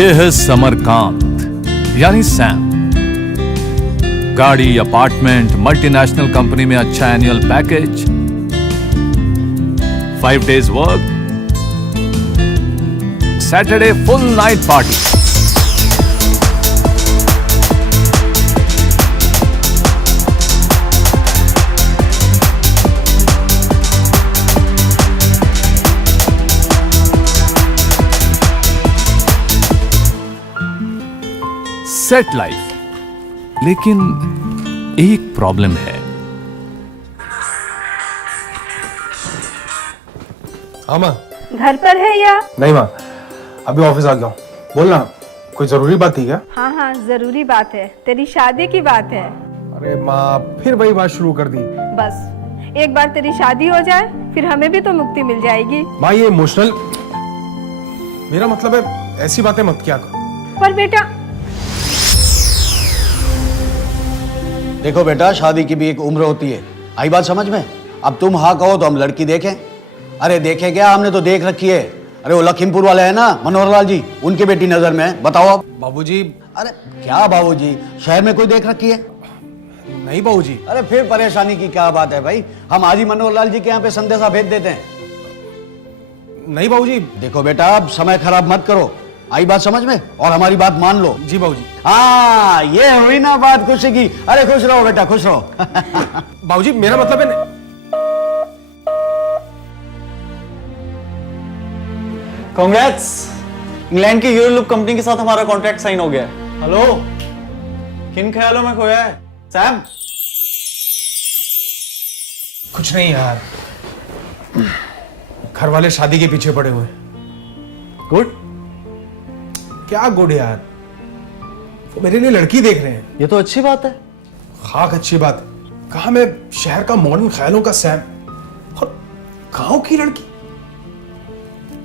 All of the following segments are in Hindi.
ये है समरकांत यानी सैम। गाड़ी, अपार्टमेंट, मल्टीनेशनल कंपनी में अच्छा annual package, 5 days work, Saturday full night party. Set life, लेकिन एक प्रॉब्लम है। हाँ माँ। घर पर है या? नहीं माँ, अभी ऑफिस आ गया हूँ। बोलना, कोई जरूरी बात थी क्या? हाँ हाँ जरूरी बात है, तेरी शादी की बात है। अरे माँ, फिर वही बात शुरू कर दी। बस एक बार तेरी शादी हो जाए फिर हमें भी तो मुक्ति मिल जाएगी। माँ ये इमोशनल, मेरा मतलब है ऐसी बातें मत किया करो। पर बेटा देखो बेटा, शादी की भी एक उम्र होती है, आई बात समझ में। अब तुम हाँ कहो तो हम लड़की देखें। अरे देखें क्या, हमने तो देख रखी है। अरे वो लखीमपुर वाले हैं ना, मनोहर लाल जी, उनकी बेटी नजर में है। बताओ अब। बाबूजी। अरे क्या बाबूजी, शहर में कोई देख रखी है? नहीं बाबूजी। अरे फिर परेशानी की क्या बात है भाई, हम आज ही मनोहर लाल जी के यहाँ पे संदेशा भेज देते हैं। नहीं बाबूजी। देखो बेटा, अब समय खराब मत करो, आई बात समझ में, और हमारी बात मान लो। जी बाबूजी। हाँ, ये हुई ना बात खुशी की। अरे खुश रहो बेटा, खुश रहो। बाबूजी मेरा मतलब है कांग्रेट्स, इंग्लैंड की यूरोलुक कंपनी के साथ हमारा कॉन्ट्रैक्ट साइन हो गया है। हेलो, किन ख्यालों में खोया है सैम? कुछ नहीं यार, घर वाले शादी के पीछे पड़े हुए हैं। गुड। क्या गुड यार, वो मेरे लिए लड़की देख रहे हैं। ये तो अच्छी बात है। खाक अच्छी बात है। कहा मैं शहर का मॉडर्न ख्यालों का सैम और गांव की लड़की।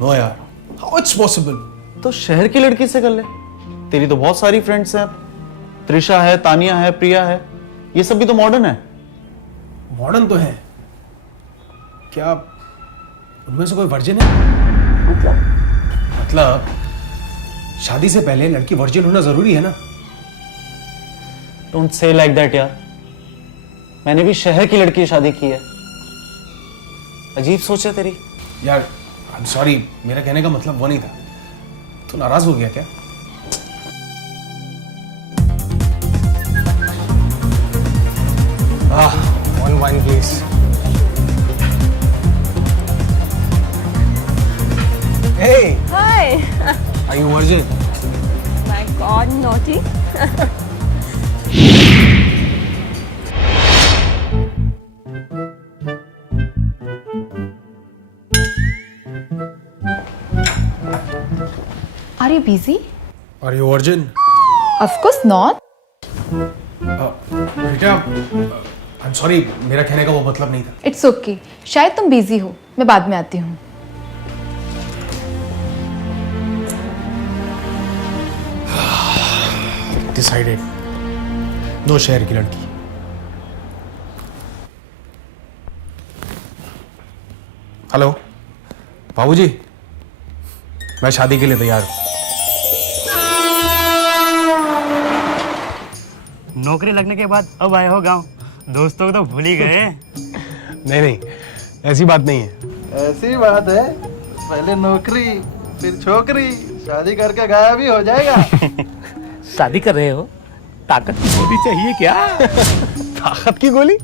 नो यार, हाउ इट्स पॉसिबल? तो शहर की लड़की से कर ले, तेरी तो बहुत सारी फ्रेंड्स हैं। त्रिशा है, तानिया है, प्रिया है, ये सब भी तो मॉडर्न है। मॉडर्न तो है, क्या उनमें से कोई वर्जिन है? मतलब शादी से पहले लड़की वर्जिन होना जरूरी है ना? डोंट से लाइक दैट यार, मैंने भी शहर की लड़की से शादी की है। अजीब सोच है तेरी। यार आई एम सॉरी, मेरा कहने का मतलब वो नहीं था। तू नाराज हो गया क्या? One wine please. Hey, hi. are you virgin? My God, naughty. Are you busy? Are you virgin? Of course not. बेटा, आई एम सॉरी, मेरा कहने का वो मतलब नहीं था। It's okay. शायद तुम बिजी हो, मैं बाद में आती हूँ। डिसाइडेड, नो शहर की लड़की। हेलो बाबूजी, मैं शादी के लिए तैयार हूं। नौकरी लगने के बाद अब आए हो गांव, दोस्तों को तो भूल ही गए। नहीं नहीं, ऐसी बात नहीं है। ऐसी बात है, पहले नौकरी फिर छोकरी, शादी करके गायब भी हो जाएगा। शादी कर रहे हो, ताकत की गोली चाहिए क्या? ताकत की गोली?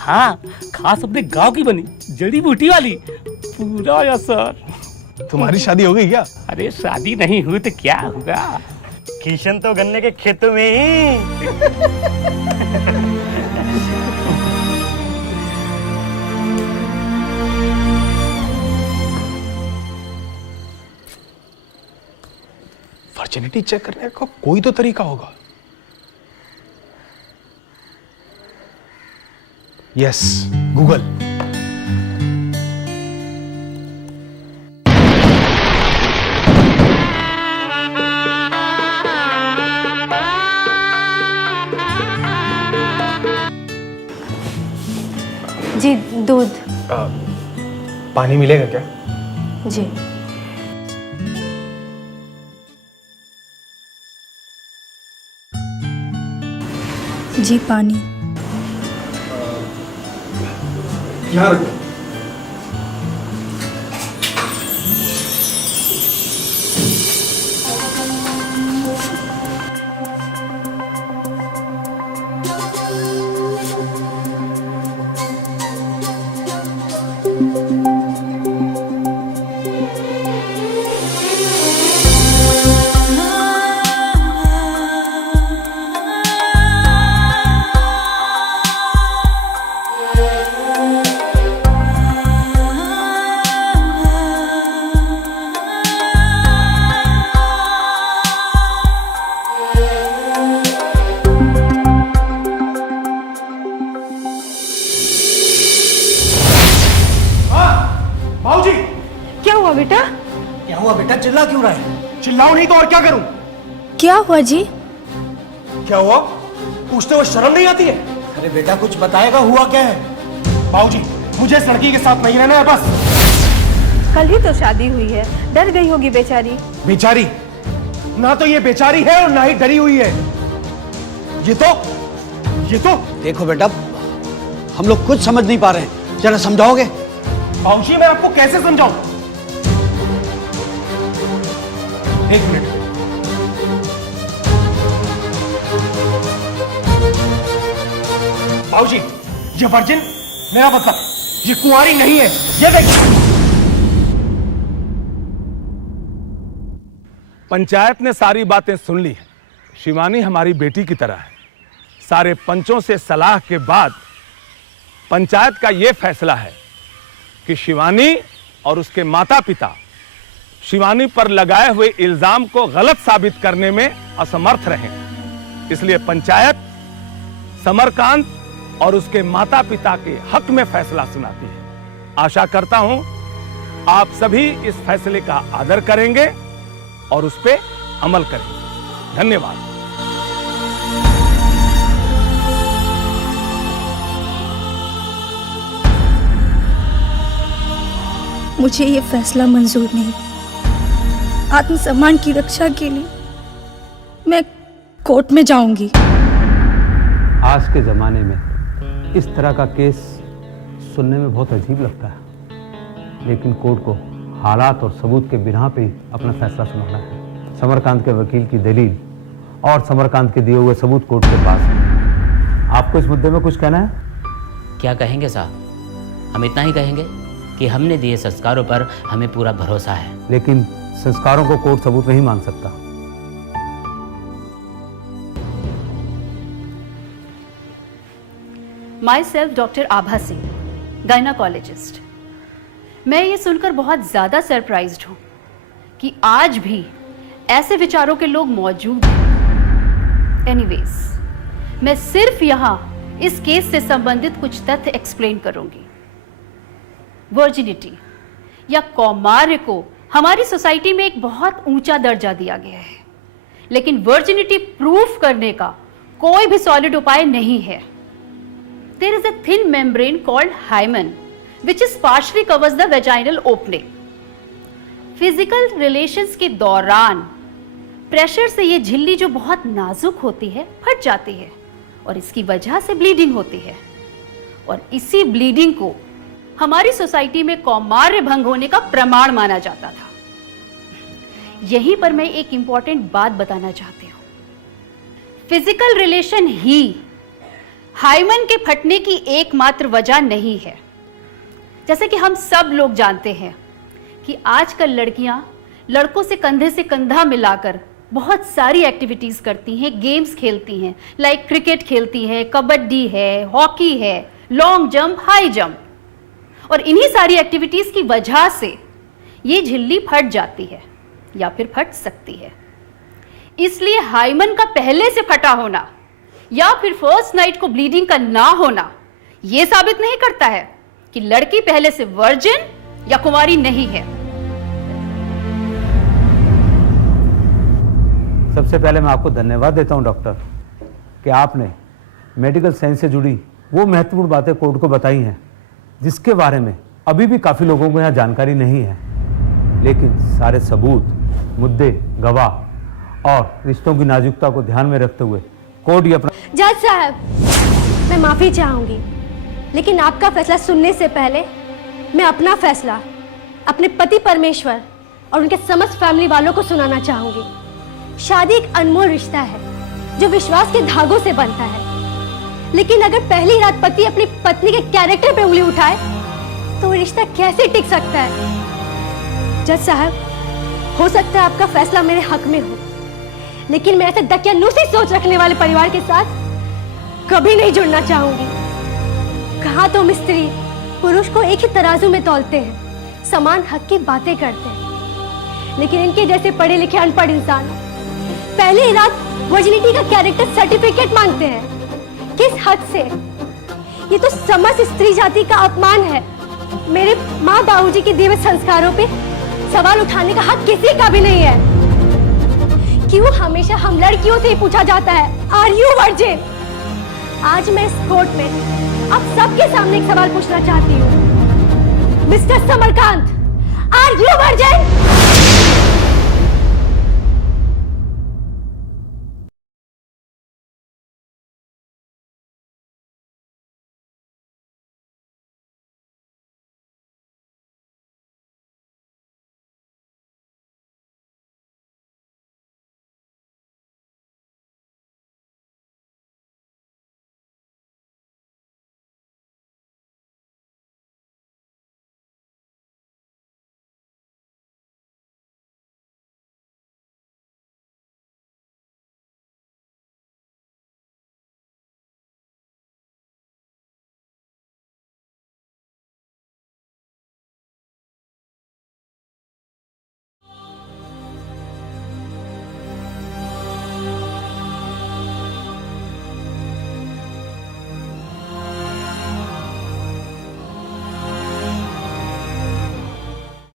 हाँ, खास अपने गांव की बनी, जड़ी बूटी वाली, पूरा असर। तुम्हारी शादी हो गई क्या? अरे शादी नहीं हुई तो क्या होगा, किशन तो गन्ने के खेतों में ही। वर्जिनिटी चेक करने का कोई तो तरीका होगा। Yes, Google. जी दूध। पानी मिलेगा क्या? जी जी पानी। यहाँ रखो। बाबूजी, क्या हुआ बेटा? क्या हुआ बेटा, चिल्ला क्यों रहा है? चिल्लाओ नहीं तो और क्या करूं? क्या हुआ जी? क्या हुआ? पूछते हुए शर्म नहीं आती है? अरे बेटा कुछ बताएगा, हुआ क्या है? बाबूजी, मुझे इस लड़की के साथ नहीं रहना है बस। कल ही तो शादी हुई है, डर गई होगी बेचारी। बेचारी? ना तो ये बेचारी है और ना ही डरी हुई है। ये तो देखो बेटा, हम लोग कुछ समझ नहीं पा रहे हैं, जरा समझाओगे? बाबूजी मैं आपको कैसे समझाऊं? एक मिनट। बाबूजी, ये वर्जिन मेरा मतलब, ये कुंवारी नहीं है। ये देखिए, पंचायत ने सारी बातें सुन ली हैं। शिवानी हमारी बेटी की तरह है। सारे पंचों से सलाह के बाद पंचायत का यह फैसला है कि शिवानी और उसके माता पिता शिवानी पर लगाए हुए इल्जाम को गलत साबित करने में असमर्थ रहे। इसलिए पंचायत समरकांत और उसके माता पिता के हक में फैसला सुनाती है। आशा करता हूं आप सभी इस फैसले का आदर करेंगे और उस पर अमल करेंगे। धन्यवाद। मुझे ये फैसला मंजूर नहीं। आत्मसम्मान की रक्षा के लिए मैं कोर्ट में जाऊंगी। आज के ज़माने में इस तरह का केस सुनने में बहुत अजीब लगता है, लेकिन कोर्ट को हालात और सबूत के बिना पे ही अपना फैसला सुनाना है। समरकांत के वकील की दलील और समरकांत के दिए हुए सबूत कोर्ट के पास है। आपको इस मुद्दे में कुछ कहना है? क्या कहेंगे साहब, हम इतना ही कहेंगे कि हमने दिए संस्कारों पर हमें पूरा भरोसा है। लेकिन संस्कारों को कोर्ट सबूत नहीं मान सकता। My self doctor Abha Singh, gynaecologist. मैं ये सुनकर बहुत ज़्यादा सरप्राइज्ड हूँ कि आज भी ऐसे विचारों के लोग मौजूद हैं। एनीवेज, मैं सिर्फ यहाँ इस केस से संबंधित कुछ तथ्य एक्सप्लेन करूँगी। वर्जिनिटी या कौमार्य को हमारी सोसाइटी में एक बहुत ऊंचा दर्जा दिया गया है, लेकिन वर्जिनिटी प्रूफ करने का कोई भी सॉलिड उपाय नहीं है। There is a thin membrane called hymen, which is partially covers the vaginal opening. Physical relations के दौरान प्रेशर से ये झिल्ली जो बहुत नाजुक होती है फट जाती है और इसकी वजह से ब्लीडिंग होती है, और इसी ब्लीडिंग को हमारी सोसाइटी में कौमार्य भंग होने का प्रमाण माना जाता था। यहीं पर मैं एक इंपॉर्टेंट बात बताना चाहती हूँ। फिजिकल रिलेशन ही हाइमन के फटने की एकमात्र वजह नहीं है। जैसे कि हम सब लोग जानते हैं कि आजकल लड़कियां लड़कों से कंधे से कंधा मिलाकर बहुत सारी एक्टिविटीज करती हैं, गेम्स खेलती हैं, लाइक क्रिकेट खेलती हैं, कबड्डी है, हॉकी है, लॉन्ग जंप, हाई जंप, और इन्हीं सारी एक्टिविटीज की वजह से ये झिल्ली फट जाती है या फिर फट सकती है। इसलिए हाइमन का पहले से फटा होना या फिर फर्स्ट नाइट को ब्लीडिंग का ना होना यह साबित नहीं करता है कि लड़की पहले से वर्जिन या कुंवारी नहीं है। सबसे पहले मैं आपको धन्यवाद देता हूं डॉक्टर कि आपने मेडिकल साइंस से जुड़ी वो महत्वपूर्ण बातें कोर्ट को बताई हैं जिसके बारे में अभी भी काफ़ी लोगों को यहाँ जानकारी नहीं है। लेकिन सारे सबूत, मुद्दे, गवाह और रिश्तों की नाजुकता को ध्यान में रखते हुए कोर्ट ये अपना जज साहब, मैं माफी चाहूंगी, लेकिन आपका फैसला सुनने से पहले मैं अपना फैसला अपने पति परमेश्वर और उनके समस्त फैमिली वालों को सुनाना चाहूंगी। शादी एक अनमोल रिश्ता है जो विश्वास के धागों से बनता है, लेकिन अगर पहली रात पति अपनी पत्नी के कैरेक्टर पे उंगली उठाए तो रिश्ता कैसे टिक सकता है? जज साहब, हो सकता है आपका फैसला मेरे हक में हो, लेकिन मैं ऐसे दकियानूसी सोच रखने वाले परिवार के साथ कभी नहीं जुड़ना चाहूंगी। कहाँ तो मिस्त्री पुरुष को एक ही तराजू में तौलते हैं, समान हक की बातें करते हैं, लेकिन इनके जैसे पढ़े लिखे अनपढ़ इंसान पहले रात वर्जिनिटी का कैरेक्टर सर्टिफिकेट मांगते हैं। किस हद से? ये तो समस्त स्त्री जाति का अपमान है। मेरे माँ बाबूजी के दिए हुए संस्कारों पे सवाल उठाने का हक किसी का भी नहीं है। क्यों हमेशा हम लड़कियों से ही पूछा जाता है, आर यू वर्जिन? आज मैं इस कोर्ट में आप सबके सामने एक सवाल पूछना चाहती हूँ। Mister Samarkant, are you virgin?